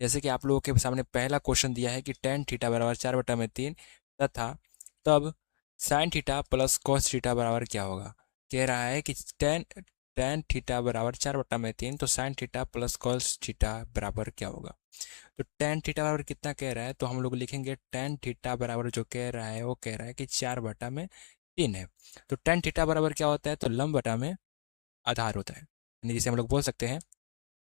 जैसे कि आप लोगों के सामने पहला क्वेश्चन दिया है कि टेन थीटा बराबर 4/3 तथा तब sine theta plus cos theta बराबर क्या होगा। कह रहा है कि टेन टेन थीटा बराबर 4/3 तो sine theta plus cos theta बराबर क्या होगा। तो टेन थीटा बराबर कितना कह रहा है, तो हम लोग लिखेंगे टेन थीटा बराबर जो कह रहा है वो कह रहा है कि 4/3 है। तो टेन थीटा बराबर क्या होता है, तो लंब बटा में आधार होता है, यानी जिसे हम लोग बोल सकते हैं,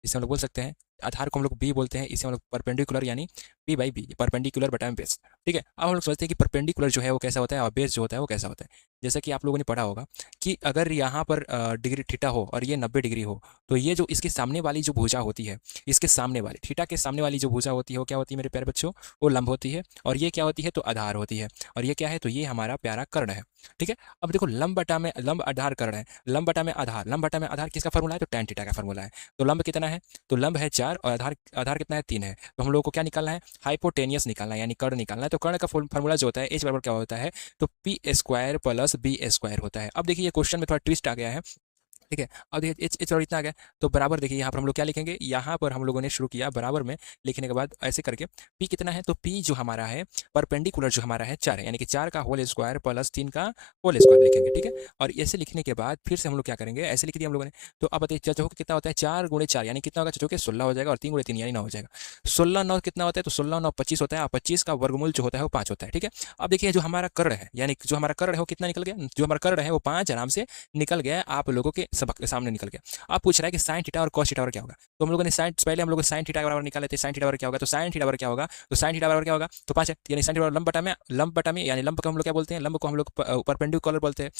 इसे हम लोग बोल सकते हैं, आधार को हम लोग बी बोलते हैं, इसे हम लोग परपेंडिकुलर यानी बी बाई बी, परपेंडिकुलर बटा में बेस। ठीक है, अब हम लोग समझते हैं कि परपेंडिकुलर जो है वो कैसा होता है और बेस जो होता है वो कैसा होता है। जैसा कि आप लोगों ने पढ़ा होगा कि अगर यहाँ पर डिग्री थीटा हो और ये 90 डिग्री हो, तो ये जो इसके सामने वाली जो भुजा होती है, इसके सामने वाली थीटा के सामने वाली जो भुजा होती है वो क्या होती है मेरे प्यारे बच्चों, वो लंब होती है। और ये क्या होती है, तो आधार होती है। और ये क्या है, तो ये हमारा प्यारा कर्ण है। ठीक है, अब देखो लंब बटा में लंब आधार कर्ण है, लंब बटा में आधार, लंब बटा में आधार किसका फॉर्मूला है, तो टेन थीटा का फॉर्मूला है। तो लंब कितना है, तो लंब है 4 और आधार आधार कितना है, 3 है। तो हम लोगों को क्या निकालना है, हाइपोटेनियस निकालना है, यानी कर्ण निकालना है। तो कर्ण का फॉर्मूला जो होता है एच बराबर क्या होता है, तो P square plus B square होता है। अब देखिए ये क्वेश्चन में थोड़ा ट्विस्ट आ गया है। ठीक है, अब देखिए एच एच और इतना आ गया, तो बराबर देखिए यहाँ पर हम लोग क्या लिखेंगे, यहाँ पर हम लोगों ने शुरू किया बराबर में लिखने के बाद ऐसे करके पी कितना है, तो पी जो हमारा है परपेंडिकुलर जो हमारा है 4 है, यानी कि 4 का होल स्क्वायर प्लस 3 का होल स्क्वायर लिखेंगे। ठीक है, और ऐसे लिखने के बाद फिर से हम लोग क्या करेंगे, ऐसे लिख दिया हम लोगों ने। तो अब बताइए चचो कितना होता है, 4 × 4 यानी कितना होगा चचो के 16 हो जाएगा, और 3 × 3 यानी 9 हो जाएगा। 16 9 कितना होता है, तो 16 9 25 होता है, और 25 का वर्गमूल जो होता है वो 5 होता है। ठीक है, अब देखिए जो हमारा कर्ण है, यानी जो हमारा कर्ण है वो कितना निकल गया, जो हमारा कर्ण है वो 5 आराम से निकल गया, आप लोगों के सबक सामने निकल गया। आप पूछ रहा है कि साइन थीटा और कॉस थीटा बराबर क्या होगा। तो हम लोगों ने साइन, पहले हम लोग साइन थीटा बराबर निकाले थे, साइन थीटा बराबर क्या होगा, तो साइन थीटा बराबर क्या होगा, तो साइन थीटा बराबर क्या होगा, तो 5 है, यानी साइन थीटा लंब बटा में, लंब बटा में, यानी लंब को हम लोग क्या बोलते हैं, लंब को हम लोग परपेंडिकुलर बोलते हैं,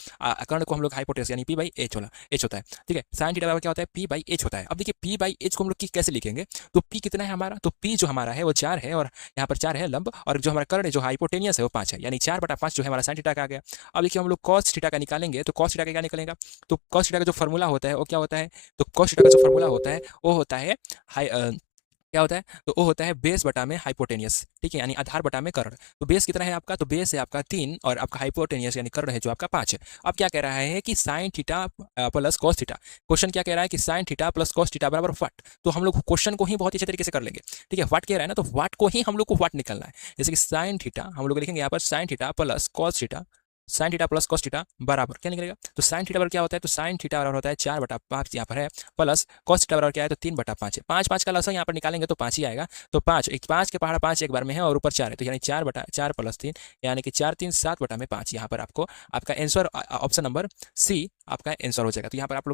कर्ण को हम लोग हाइपोटेनस यानी पी बाई एच वाला एच होता है। ठीक है, साइन थीटा बराबर क्या होता है, पी बाई एच होता है। अब देखिए पी बाई एच को हम लोग कैसे लिखेंगे, तो पी कितना है हमारा, तो पी जो हमारा है वो 4 है, और यहाँ पर 4 है लंब, और जो हमारा कर्ण है जो हाइपोटेनियस है वो 5 है, यानी 4/5 जो है हमारा साइन थीटा का आ गया। अब देखिए हम लोग कॉस थीटा का निकालेंगे, तो कॉस थीटा का क्या निकलेगा, तो कॉस थीटा का जो फॉर्मूला होता है वो क्या होता है, तो कॉस थीटा का जो फॉर्मूला होता है वो होता है क्या होता है, तो वो होता है बेस बटा में हाइपोटेनियस। ठीक है, यानी आधार बटा में कर्ण। तो बेस कितना है आपका, तो बेस है आपका 3 और आपका हाइपोटेनियस यानी कर्ण है जो आपका 5 है। अब क्या कह रहा है कि sine theta plus cos theta, question क्या कह रहा है कि sine theta plus cos theta बराबर व्हाट। तो हम लोग क्वेश्चन को ही बहुत ही अच्छे तरीके से कर लेंगे। ठीक है, व्हाट कह रहा है ना, तो व्हाट को ही हम लोग को व्हाट निकलना है। जैसे कि साइन थीटा हम लोग लिखेंगे यहाँ पर sine theta plus cos theta, sine theta plus cos theta बराबर क्या निकलेगा, तो साइन थीटा बराबर क्या होता है, तो साइन थीटा बराबर होता है 4/5 यहाँ पर है, प्लस कॉस थीटा बराबर क्या है, तो 3/5 है। 5 5 का लसा यहाँ पर निकालेंगे तो 5 ही आएगा। तो 5 एक 5 के पहाड़ 5 एक बार में है और ऊपर 4 है, तो यानी 4/4 प्लस 3, यानी कि 4 3 7/5 यहाँ पर आपको आपका आंसर ऑप्शन नंबर सी आपका आंसर हो जाएगा। तो यहाँ पर आप लोग